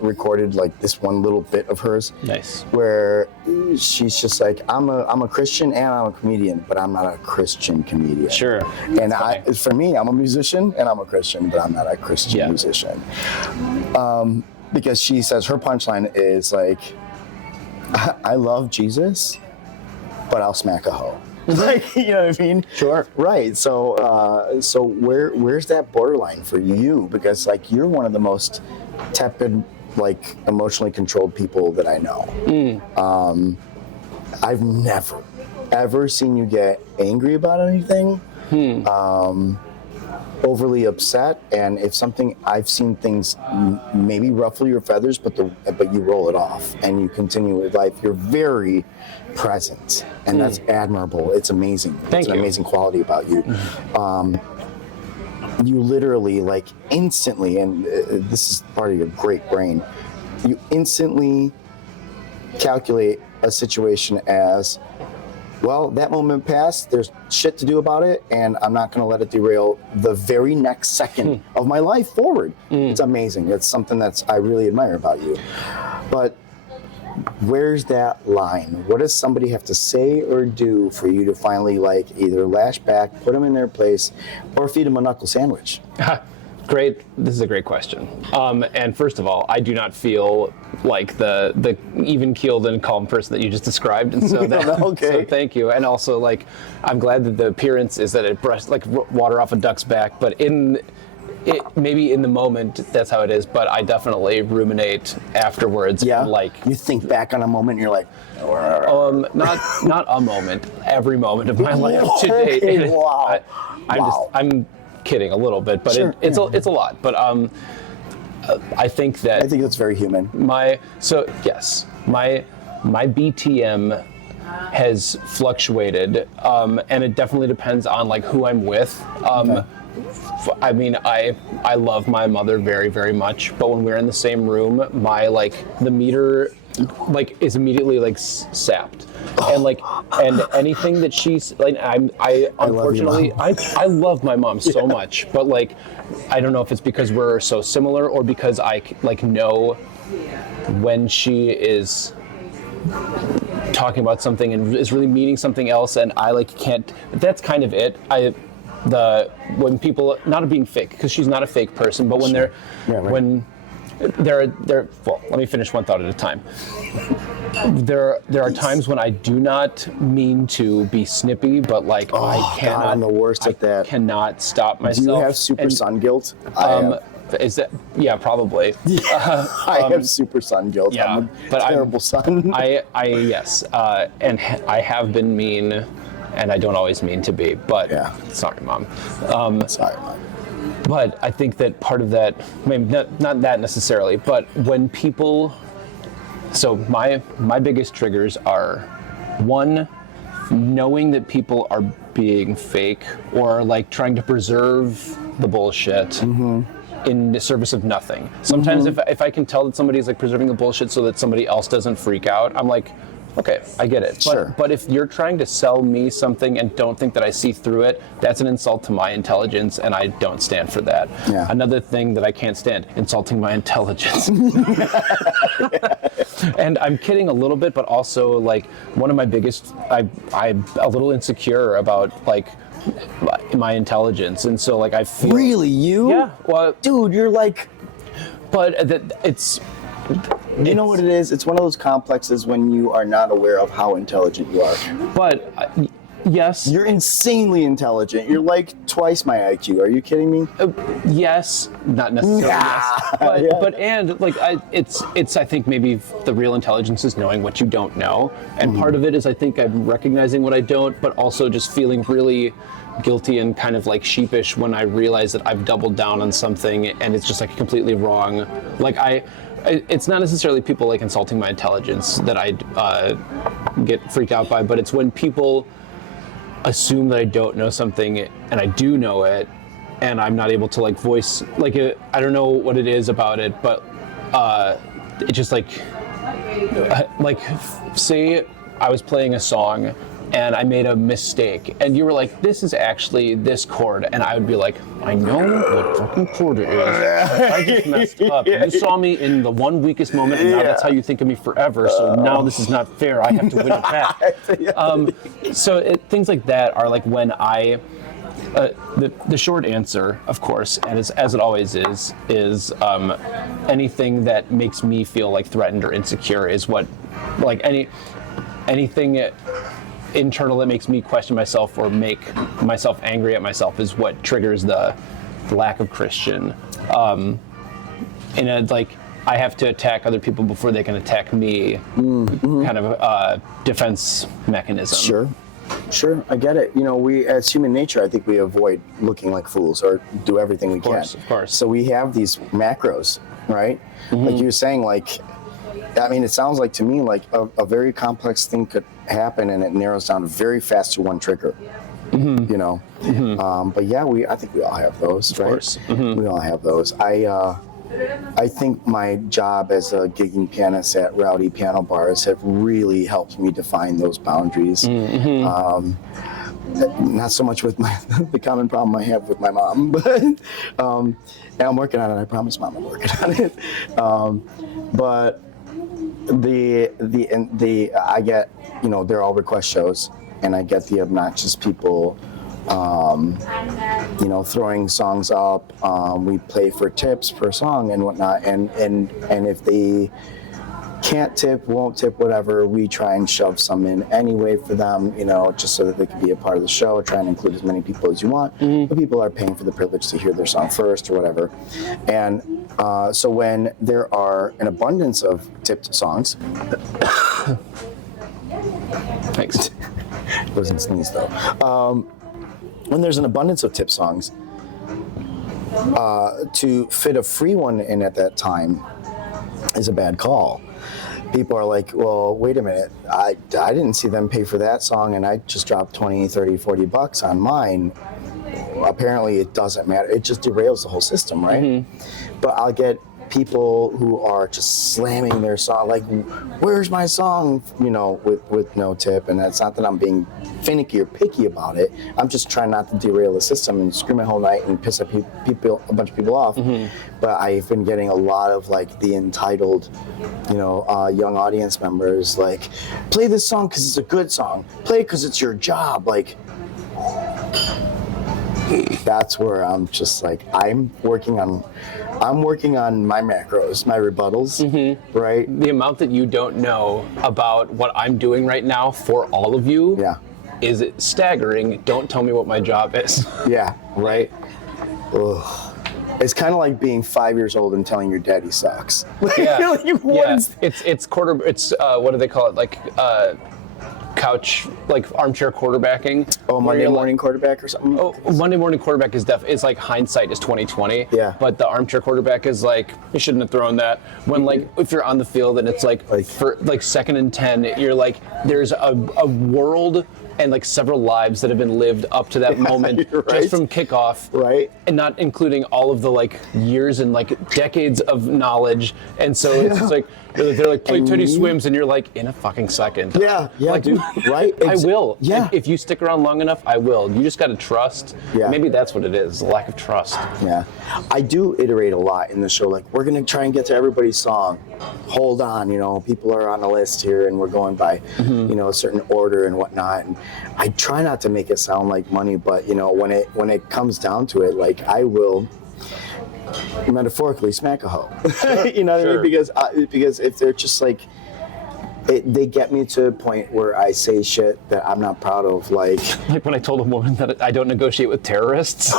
recorded like this one little bit of hers. Nice. Where she's just like, I'm a Christian and I'm a comedian, but I'm not a Christian comedian. Sure. And for me, I'm a musician and I'm a Christian, but I'm not a Christian musician. Because she says her punchline is like, I love Jesus, but I'll smack a hoe. Like, you know what I mean? Sure. Right. So where's that borderline for you? Because like you're one of the most tepid, like emotionally controlled people that I know. I've never ever seen you get angry about anything. Overly upset, and if something, I've seen things maybe ruffle your feathers, but you roll it off and you continue with life. You're very present, and that's admirable. It's amazing. Thank It's an you. amazing quality about you. You literally, like, instantly, and this is part of your great brain, you instantly calculate a situation as, well, that moment passed, there's shit to do about it, and I'm not gonna let it derail the very next second of my life forward. It's amazing. It's something I really admire about you. But where's that line? What does somebody have to say or do for you to finally like either lash back, put them in their place, or feed them a knuckle sandwich? Great. This is a great question. And first of all, I do not feel like the even-keeled and calm person that you just described, and so Okay. So thank you. And also, like, I'm glad that the appearance is that it brushed like water off a duck's back, but maybe in the moment that's how it is. But I definitely ruminate afterwards. Yeah. And, like, you think back on a moment, and you're like, not a moment, every moment of my life to date. Okay, wow. I'm kidding a little bit, but Sure, it's a lot. But I think that I think that's very human. my BTM has fluctuated, and it definitely depends on like who I'm with. I mean, I love my mother very, very much, but when we're in the same room, my the meter is immediately sapped. And and anything that she's I unfortunately I love my mom so much, but I don't know if it's because we're so similar or because I know when she is talking about something and is really meaning something else, and I can't. That's kind of it. When people, not being fake, because she's not a fake person, but when when they're well, let me finish one thought at a time. There are times when I do not mean to be snippy, but I cannot. God, I'm the worst at that. Cannot stop myself. Do you have super son guilt? Is that probably? I have super son guilt. Yeah, I'm a terrible son. I yes, and I have been mean, and I don't always mean to be. But sorry, Mom. Sorry, Mom. But I think that part of that, maybe not that necessarily, but when people. So my biggest triggers are, one, knowing that people are being fake or trying to preserve the bullshit in the service of nothing. Sometimes if I can tell that somebody's preserving the bullshit so that somebody else doesn't freak out, I'm okay, I get it. But if you're trying to sell me something and don't think that I see through it, that's an insult to my intelligence, and I don't stand for that. Yeah. Another thing that I can't stand, insulting my intelligence. And I'm kidding a little bit, but also one of my biggest, I'm a little insecure about my intelligence, and so I feel. Really, you? Yeah. Well, dude, you're but it's. You know what it is? It's one of those complexes when you are not aware of how intelligent you are. But yes. You're insanely intelligent. You're twice my IQ. Are you kidding me? Yes, not necessarily. Yes. But and it's I think maybe the real intelligence is knowing what you don't know, and part of it is I think I'm recognizing what I don't, but also just feeling really guilty and kind of sheepish when I realize that I've doubled down on something and it's just completely wrong. It's not necessarily people insulting my intelligence that I get freaked out by, but it's when people assume that I don't know something and I do know it, and I'm not able to voice I don't know what it is about it, but it just say I was playing a song and I made a mistake, and you were this is actually this chord, and I would be I know what fucking chord it is. I just messed up. You saw me in the one weakest moment, and now that's how you think of me forever, so now this is not fair. I have to win it back. So things like that are when I, the short answer, of course, and as it always is anything that makes me feel threatened or insecure is what, anything internal that makes me question myself or make myself angry at myself is what triggers the lack of Christian. And I have to attack other people before they can attack me, kind of a defense mechanism. Sure, I get it. We, as human nature, I think we avoid looking like fools or do everything we can. Of course. So we have these macros, right? Like you were saying, I mean, it sounds to me a very complex thing could happen, and it narrows down very fast to one trigger. But yeah, I think we all have those, right? Of course. We all have those. I think my job as a gigging pianist at rowdy piano bars have really helped me define those boundaries. Not so much with the common problem I have with my mom, but and I'm working on it. I promise, Mom, I'm working on it. But I get, they're all request shows, and I get the obnoxious people, throwing songs up. We play for tips per song and whatnot, and if they can't tip, won't tip, whatever, we try and shove some in anyway for them, just so that they can be a part of the show. Try and include as many people as you want, but people are paying for the privilege to hear their song first or whatever. And so when there are an abundance of tipped songs, Thanks. Doesn't sneeze though. When there's an abundance of tip songs, to fit a free one in at that time is a bad call. People are well, wait a minute, I didn't see them pay for that song, and I just dropped 20, 30, 40 bucks on mine. apparently it doesn't matter. It just derails the whole system, right? But I'll get people who are just slamming their song, like, where's my song, with no tip. And it's not that I'm being finicky or picky about it. I'm just trying not to derail the system and scream my whole night and piss a bunch of people off. But I've been getting a lot of like the entitled, young audience members, like, play this song because it's a good song, play it because it's your job. Like, that's where I'm just like, I'm working on my macros, my rebuttals, right? The amount that you don't know about what I'm doing right now for all of you is staggering. Don't tell me what my job is. Yeah, right? Ugh. It's kind of like being 5 years old and telling your daddy sucks. Yeah, Is... It's what do they call it? Like couch, like armchair quarterbacking. Oh, Monday morning quarterback or something? Oh, Monday morning quarterback is like hindsight is 2020. Yeah. But the armchair quarterback is like, you shouldn't have thrown that. When like, if you're on the field and it's like for like 2nd and 10, you're like, there's a world and like several lives that have been lived up to that moment just from kickoff. Right. And not including all of the like years and like decades of knowledge. And so it's just like, they're like, play Teddy Swims, and you're like, in a fucking second. Yeah, like, dude, right? I will. Yeah. If you stick around long enough, I will. You just got to trust. Yeah. Maybe that's what it is, a lack of trust. Yeah. I do iterate a lot in the show. Like, we're going to try and get to everybody's song. Hold on, people are on the list here, and we're going by, a certain order and whatnot. And I try not to make it sound like money, but, when it comes down to it, like, I will metaphorically smack a hoe. You know what I mean? Because if they're just like, they get me to a point where I say shit that I'm not proud of, like when I told a woman that I don't negotiate with terrorists.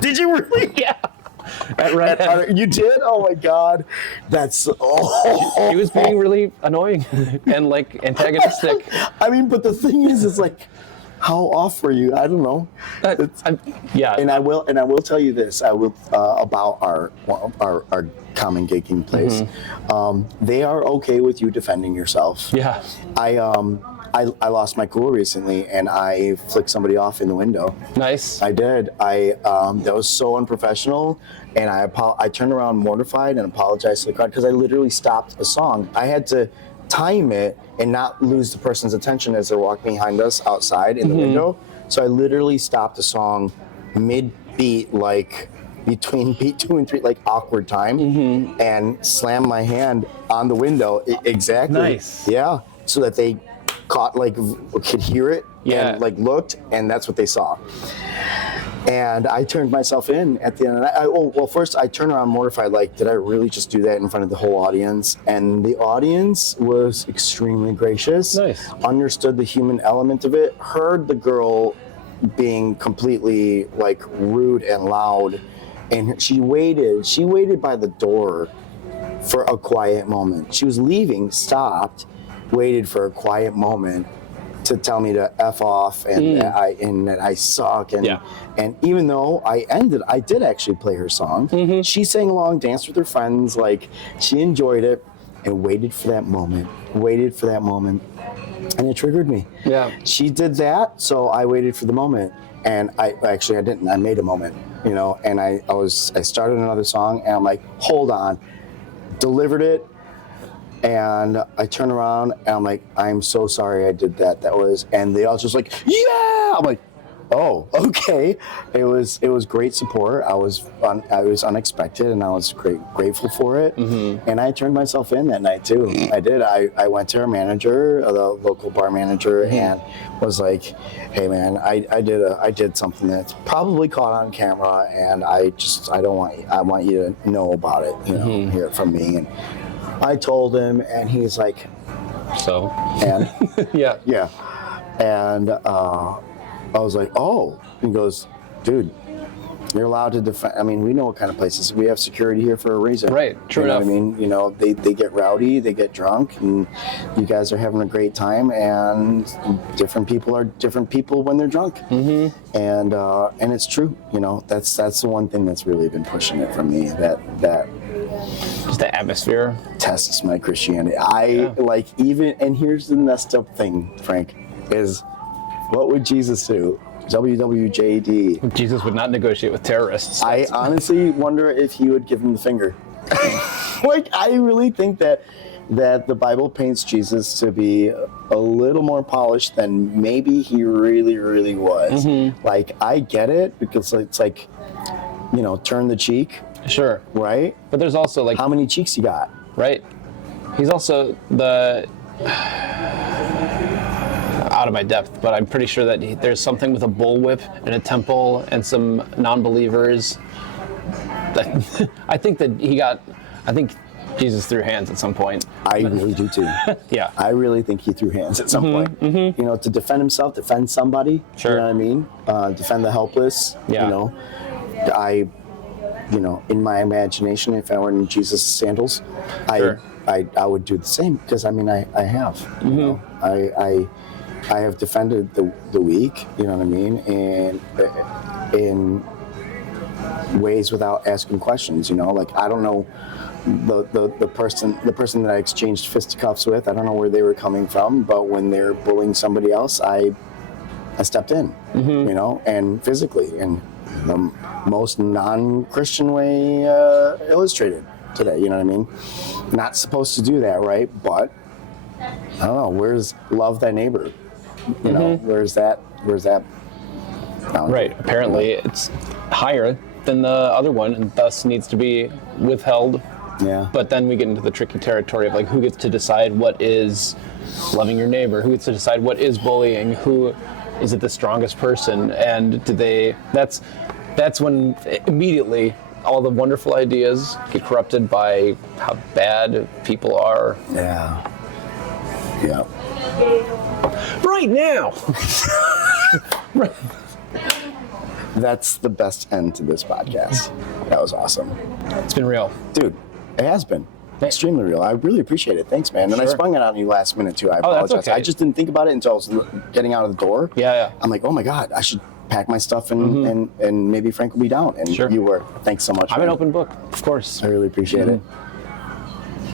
Did you really? Yeah. You did? Oh my God, that's She was being really annoying and like antagonistic. I mean, but the thing is, it's like, how off were you? I don't know. Yeah. And I will tell you this. I will about our common gigging place. They are okay with you defending yourself. Yeah. I lost my cool recently, and I flicked somebody off in the window. Nice. I did. That was so unprofessional, and I turned around mortified and apologized to the crowd because I literally stopped a song. I had to time it and not lose the person's attention as they're walking behind us outside in the window. So I literally stopped the song mid-beat, like between beat 2 and 3, like awkward time, and slammed my hand on the window. Exactly. Nice. Yeah. So that they caught, like, could hear it and like looked, and that's what they saw. And I turned myself in at the end of the night. First I turned around mortified, like, did I really just do that in front of the whole audience? And the audience was extremely gracious. Nice. Understood the human element of it, heard the girl being completely, like, rude and loud, and she waited by the door for a quiet moment. She was leaving, stopped, waited for a quiet moment to tell me to F off and that I suck. And even though I did actually play her song, she sang along, danced with her friends, like, she enjoyed it, and waited for that moment. And it triggered me. Yeah. She did that, so I waited for the moment. And I didn't. I made a moment, and I started another song, and I'm like, hold on, delivered it. And I turn around and I'm like, I'm so sorry I did that. And they all just like, yeah. I'm like, oh, okay. It was great support. I was unexpected, and I was grateful for it. And I turned myself in that night too. I did. I went to our manager, the local bar manager, and was like, hey man, I did something that's probably caught on camera, and I want you to know about it, hear it from me. And I told him, and he's like, so? And? Yeah. And I was like, oh. He goes, dude, you're allowed to defend. I mean, we know what kind of places. We have security here for a reason. Right, true enough. I mean, they get rowdy, they get drunk, and you guys are having a great time, and different people are different people when they're drunk. And it's true. That's the one thing that's really been pushing it from me, that just the atmosphere tests my Christianity. And here's the messed up thing, Frank, is what would Jesus do WWJD. Jesus would not negotiate with terrorists. I honestly wonder if he would give him the finger. Like, I really think that the Bible paints Jesus to be a little more polished than maybe he really, really was. Like, I get it, because it's like, you know, turn the cheek, Sure. right? But there's also like, How many cheeks you got? right? He's also the out of my depth, but I'm pretty sure that there's something with a bullwhip and a temple and some non-believers. That I think Jesus threw hands at some point. I really do too. Yeah. I really think he threw hands at some point. You know, to defend himself, defend somebody. Sure. You know what I mean? Defend the helpless. Yeah. You know, you know, in my imagination, if I were in Jesus' sandals, Sure. I would do the same, because I mean, I have. You know, I have defended the weak. You know what I mean? And in ways without asking questions. You know, like, I don't know the person that I exchanged fisticuffs with. I don't know where they were coming from, but when they're bullying somebody else, I stepped in. You know, and physically, and the most non-Christian way illustrated today. You know what I mean? Not supposed to do that, right? But I don't know. Where's love thy neighbor? You know, where's that? Right. Apparently, it's higher than the other one, and thus needs to be withheld. Yeah. But then we get into the tricky territory of like, who gets to decide what is loving your neighbor? Who gets to decide what is bullying? Who is it the strongest person? And do they? That's when immediately all the wonderful ideas get corrupted by how bad people are. Yeah. Yeah. Right now. Right. That's the best end to this podcast. That was awesome. It's been real. Dude, it has been. Extremely real. I really appreciate it. Thanks, man. And I Sure. sprung it on you last minute, too. I Oh, that's apologize. okay. I just didn't think about it until I was getting out of the door. Yeah. I'm like, oh my God, I should pack my stuff and maybe Frank will be down. And Sure. you were. Thanks so much. I'm man. an open book, of course. I really appreciate it.